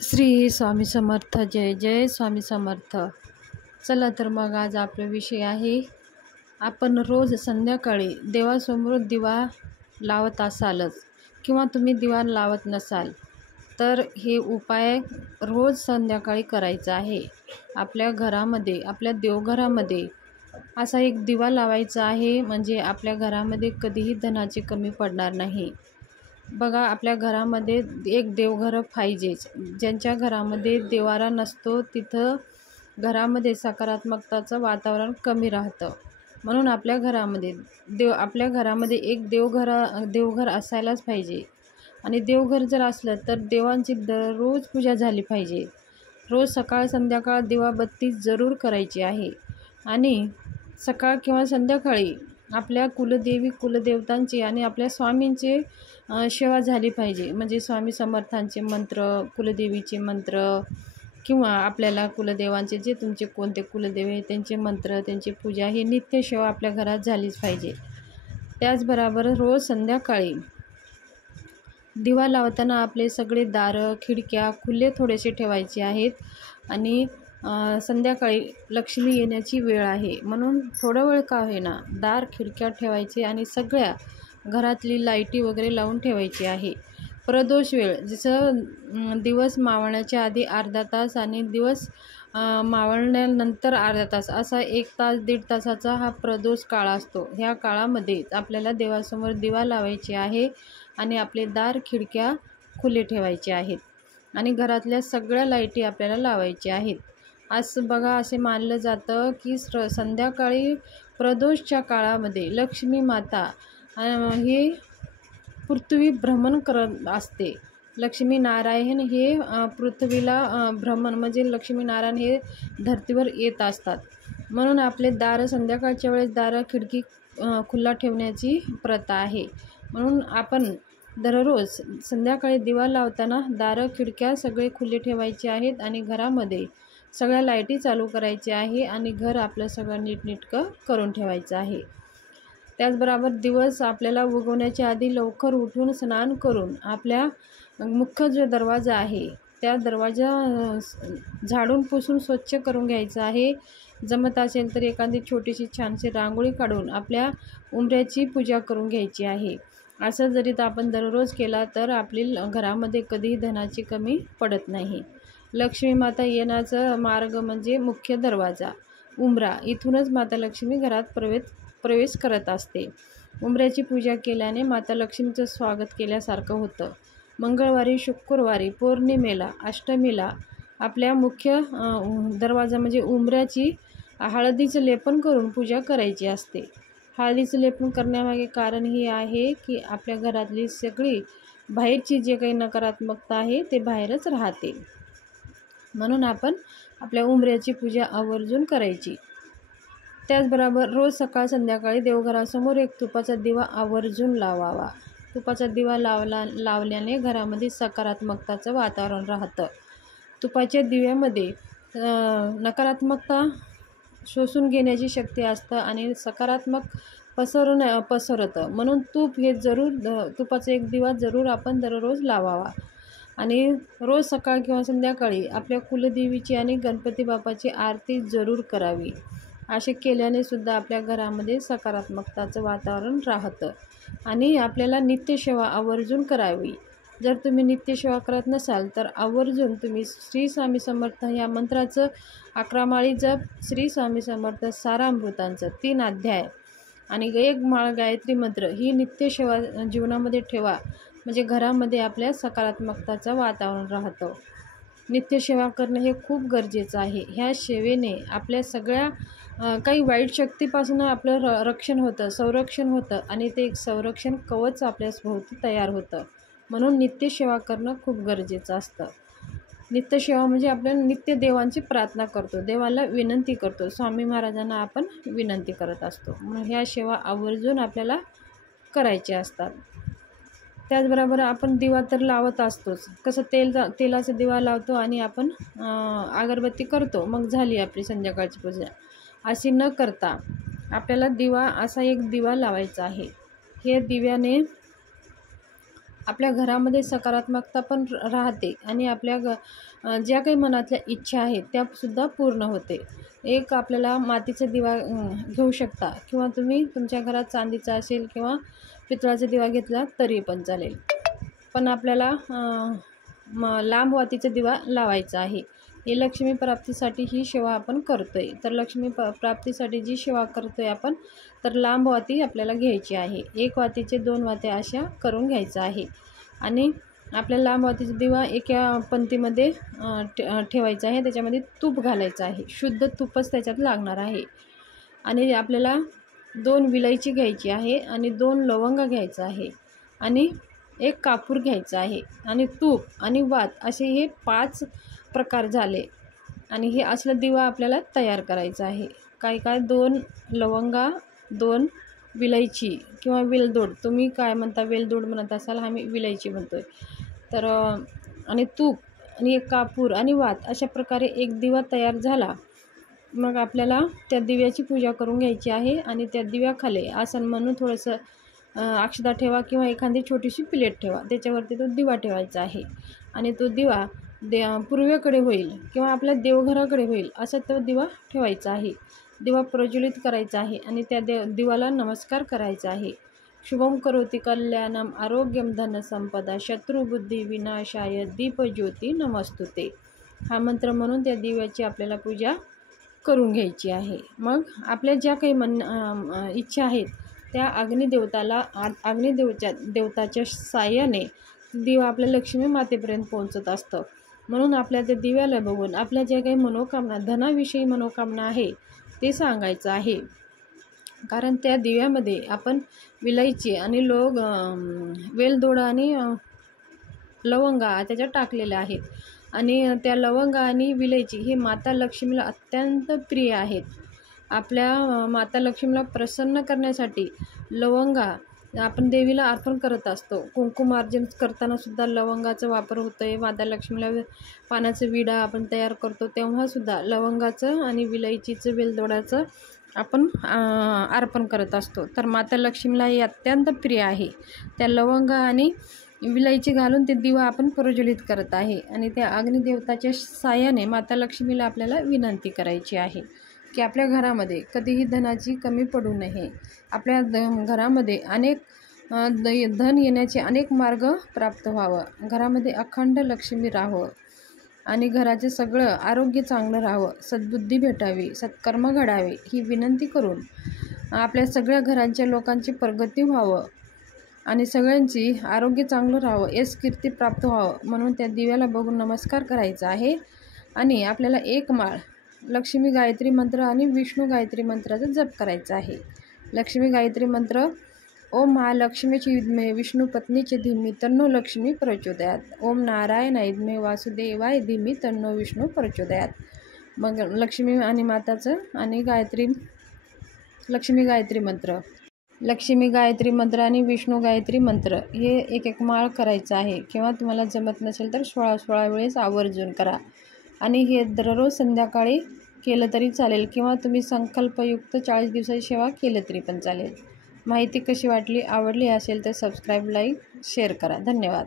श्री स्वामी समर्थ. जय जय स्वामी समर्थ. चला तर मग आज आपला विषय आहे, आपण रोज संध्याकाळी देवासमोर दिवा लावत असालच किंवा तुम्ही दिवा लावत नसाल तर हे उपाय रोज संध्याकाळी करायचा आहे. आपल्या घरामध्ये, आपल्या देवघरामध्ये असा एक दिवा लावायचा आहे, म्हणजे आपल्या घरामध्ये कधीही धनाची कमी पडणार नाही. बघा, आपल्या घरामध्ये एक देवघर पाहिजेच. ज्यांच्या घरामध्ये देवारा नसतो तिथं घरामध्ये सकारात्मकताचं वातावरण कमी राहतं. म्हणून आपल्या घरामध्ये एक देवघर असायलाच पाहिजे. आणि देवघर जर असलं तर देवांची दररोज पूजा झाली पाहिजे. रोज सकाळ संध्याकाळ दिवाबत्ती जरूर करायची आहे. आणि सकाळ किंवा संध्याकाळी आपल्या कुलदेवी कुलदेवतांची आणि आपल्या स्वामींचे सेवा झाली पाहिजे. म्हणजे स्वामी समर्थांचे मंत्र, कुलदेवीचे मंत्र किंवा आपल्याला कुलदेवांचे जे तुमचे कोणते कुलदेव आहे त्यांचे मंत्र, त्यांची पूजा, ही नित्य सेवा आपल्या घरात झालीच पाहिजे. त्याचबरोबर रोज संध्याकाळी दिवा लावताना आपले सगळे दारं खिडक्या खुले थोडेसे ठेवायचे आहेत. आणि संध्याकाळी लक्ष्मी येण्याची वेळ आहे म्हणून थोडा वेळ का होईना दार खिडक्या ठेवायचे आणि सगळ्या घरातली लाईटी वगैरे लावून ठेवायची आहे. प्रदोष वेळ, जसं दिवस मावळण्याच्या आधी अर्धा तास आणि दिवस मावळल्यानंतर अर्धा तास, असा 1 तास 1.5 तासाचा हा प्रदोष काळ असतो. ह्या काळामध्ये आपल्याला देवासमोर दिवा लावायचे आहे आणि आपले दार खिडक्या खुले ठेवायचे आहेत आणि घरातल्या सगळ्या लाईटी आपल्याला लावायच्या आहेत. असं बघा, असे मानलं जातं की संध्याकाळी प्रदोषच्या काळामध्ये लक्ष्मी माता हे पृथ्वी भ्रमण करत असते. लक्ष्मी नारायण हे पृथ्वीला भ्रमण, म्हणजे लक्ष्मी नारायण हे धर्तीवर येत असतात. म्हणून आपले दार संध्याकाळच्या वेळेस दारं खिडकी खुला ठेवण्याची प्रथा आहे. म्हणून आपण दररोज संध्याकाळी दिवा लावताना दारं खिडक्या सगळे खुले ठेवायचे आहेत आणि घरामध्ये सगळ्या लाईटी चालू करायच्या आहे आणि घर आपलं सगळं नीटनेटकं करून ठेवायचं आहे. त्याचबरोबर दिवस आपल्याला उगवण्याच्या आधी लवकर उठून स्नान करून आपल्या मुख्य जो दरवाजा आहे त्या दरवाजा झाडून पुसून स्वच्छ करून घ्यायचा आहे. जमत असेल तर एखादी छोटीशी छानशी रांगोळी काढून आपल्या उंबऱ्याची पूजा करून घ्यायची आहे. असं जरी आपण दररोज केला तर आपली घरामध्ये कधीही धनाची कमी पडत नाही. लक्ष्मी माता येण्याचा मार्ग म्हणजे मुख्य दरवाजा उंबरा, इथूनच माता लक्ष्मी घरात प्रवेश करत असते. उंबऱ्याची पूजा केल्याने माता लक्ष्मीचं स्वागत केल्यासारखं होतं. मंगळवारी, शुक्रवारी, पौर्णिमेला, अष्टमीला आपल्या मुख्य दरवाजा म्हणजे उंबऱ्याची हळदीचं लेपन करून पूजा करायची असते. हळदीचं लेपन करण्यामागे कारण हे आहे की आपल्या घरातली सगळी बाहेरची जे काही नकारात्मकता आहे ते बाहेरच राहते. म्हणून आपण आपल्या उंबऱ्याची पूजा आवर्जून करायची. त्याचबरोबर रोज सकाळ संध्याकाळी देवघरासमोर एक तुपाचा दिवा आवर्जून लावावा. तुपाचा दिवा लावल्याने घरामध्ये सकारात्मकताचं वातावरण राहतं. तुपाच्या दिव्यामध्ये नकारात्मकता शोषून घेण्याची शक्ती असतं आणि सकारात्मक पसरतं. म्हणून तुपाचा एक दिवा जरूर आपण दररोज लावावा. आणि रोज सकाळ किंवा संध्याकाळी आपल्या कुलदेवीची आणि गणपती बाप्पाची आरती जरूर करावी. असे केल्याने सुद्धा आपल्या घरामध्ये सकारात्मकताचं वातावरण राहतं. आणि आपल्याला नित्यसेवा आवर्जून करावी. जर तुम्ही नित्यसेवा करत नसाल तर आवर्जून तुम्ही श्री स्वामी समर्थ या मंत्राचं 11 माळी जप, श्री स्वामी समर्थ सारामृतांचं 3 अध्याय आणि 1 माळ गायत्री मंत्र ही नित्यसेवा जीवनामध्ये ठेवा. म्हणजे घरामध्ये आपल्या सकारात्मकताचं वातावरण राहतं. नित्यसेवा करणं हे खूप गरजेचं आहे. ह्या सेवेने आपल्या सगळ्या काही वाईट शक्तीपासून आपलं रक्षण होतं, संरक्षण होतं आणि ते एक संरक्षण कवच आपल्याभोवती तयार होतं. म्हणून नित्यसेवा करणं खूप गरजेचं असतं. नित्यसेवा म्हणजे आपल्याला नित्य देवांची प्रार्थना करतो, देवाला विनंती करतो, स्वामी महाराजांना आपण विनंती करत असतो. म्हणून ह्या सेवा आवर्जून आपल्याला करायच्या असतात. त्याचबरोबर आपण दिवा तर लावत असतोच. कसं तेलाचा दिवा लावतो आणि आपण अगरबत्ती करतो, मग झाली आपली संध्याकाळची पूजा. अशी न करता आपल्याला असा एक दिवा लावायचा आहे. हे दिव्याने आपल्या घरामध्ये सकारात्मकता पण राहते आणि आपल्या ज्या काही मनातल्या इच्छा आहेत त्यासुद्धा पूर्ण होते. एक आपल्याला मातीचा दिवा घेऊ शकता किंवा तुम्ही तुमच्या घरात चांदीचा असेल किंवा पितळाचा दिवा घेतला तरी पण चालेल. पण आपल्याला लांब वातीचा दिवा लावायचा आहे. हे लक्ष्मी प्राप्तीसाठी ही सेवा आपण करतो आहे. तर लक्ष्मी प्राप्तीसाठी जी सेवा करतो आहे आपण, तर लांब वाती आपल्याला घ्यायची आहे. 1 वातीचे 2 वात्या अशा करून घ्यायचं आहे आणि आपल्या लांब वातीचा दिवा एका पंक्तीमध्ये ठेवायचा आहे. त्याच्यामध्ये तूप घालायचं आहे. शुद्ध तूपच त्याच्यात लागणार आहे आणि आपल्याला 2 विलायची घ्यायची आहे आणि 2 लवंग घ्यायचं आहे आणि 1 कापूर घ्यायचा आहे आणि तूप आणि वात असे हे 5 प्रकार झाले आणि हे असलं दिवा आपल्याला तयार करायचा आहे. काय 2 लवंगा, 2 विलायची किंवा वेलदोड, तुम्ही काय म्हणता, वेलदोड म्हणत असाल, आम्ही विलायची म्हणतो आहे. तर आणि तूप आणि 1 कापूर आणि वात अशा प्रकारे एक दिवा तयार झाला. मग आपल्याला त्या दिव्याची पूजा करून घ्यायची आहे आणि त्या दिव्याखाली आसन म्हणून थोडंसं अक्षता ठेवा किंवा एखादी छोटीशी प्लेट ठेवा. त्याच्यावरती तो दिवा ठेवायचा आहे आणि तो दिवा पूर्वेकडे होईल किंवा आपल्या देवघराकडे होईल असा तो दिवा ठेवायचा आहे. दिवा प्रज्वलित करायचा आहे आणि त्या दिवाला नमस्कार करायचा आहे. शुभम करोति कल्याणम आरोग्यम धनसंपदा शत्रुबुद्धी विनाशाय दीपज्योती नमस्तुते. हा मंत्र म्हणून त्या दिव्याची आपल्याला पूजा करून घ्यायची आहे. मग आपल्या ज्या काही इच्छा आहेत त्या देवताच्या साह्याने दिवा आपल्या लक्ष्मी मातेपर्यंत पोहोचत असतं. म्हणून आपल्या त्या दिव्याला बघून आपल्या ज्या काही मनोकामना, धनाविषयी मनोकामना आहे ते सांगायचं आहे. कारण त्या दिव्यामध्ये आपण विलायची आणि वेलदोडा आणि लवंगा त्याच्यात टाकलेल्या आहेत आणि त्या लवंगा आणि विलायची हे माता लक्ष्मीला अत्यंत प्रिय आहेत. आपल्या माता लक्ष्मीला प्रसन्न करण्यासाठी लवंगा आपण देवीला अर्पण करत असतो. कुंकुमार्जन करताना सुद्धा लवंगाचा वापर होतो आहे. माता लक्ष्मीला पानाचं विडा आपण तयार करतो तेव्हासुद्धा लवंगाचं आणि विलायचीचं, वेलदोड्याचं आपण अर्पण करत असतो. तर माता लक्ष्मीला हे अत्यंत प्रिय आहे. त्या लवंगा आणि विलायची घालून ते दिवा आपण प्रज्वलित करत आहे आणि त्या अग्निदेवताच्या साह्याने माता लक्ष्मीला आपल्याला विनंती करायची आहे की आपल्या घरामध्ये कधीही धनाची कमी पडू नये. आपल्या घरामध्ये धन येण्याचे अनेक मार्ग प्राप्त व्हावं. घरामध्ये अखंड लक्ष्मी राहावं आणि घराचे सगळं आरोग्य चांगलं राहावं, सद्बुद्धी भेटावी, सत्कर्म घडावे ही विनंती करून आपल्या सगळ्या घरांच्या लोकांची प्रगती व्हावं आणि सगळ्यांची आरोग्य चांगलं राहावं, यश कीर्ती प्राप्त व्हावं म्हणून त्या दिव्याला बघून नमस्कार करायचा आहे आणि आपल्याला 1 माळ लक्ष्मी गायत्री मंत्र आणि विष्णू गायत्री मंत्राचा जप करायचा आहे. लक्ष्मी गायत्री मंत्र: ओम महालक्ष्मीची विद्महे विष्णू पत्नीचे धीमी तन्नो लक्ष्मी प्रचोदयात. ओम नारायणाय विद्महे वासुदेवाय धीमी तन्नो विष्णू प्रचोदयात. मग लक्ष्मी आणि माताचं आणि लक्ष्मी गायत्री मंत्र आणि विष्णू गायत्री मंत्र हे 1 माळ करायचं आहे किंवा तुम्हाला जमत नसेल तर 16 वेळेस आवर्जून करा आणि हे दररोज संध्याकाळी केलं तरी चालेल किंवा तुम्ही संकल्पयुक्त 40 दिवसाची सेवा केलं तरी पण चालेल. माहिती कशी वाटली, आवडली असेल तर सबस्क्राईब, लाईक, शेअर करा. धन्यवाद.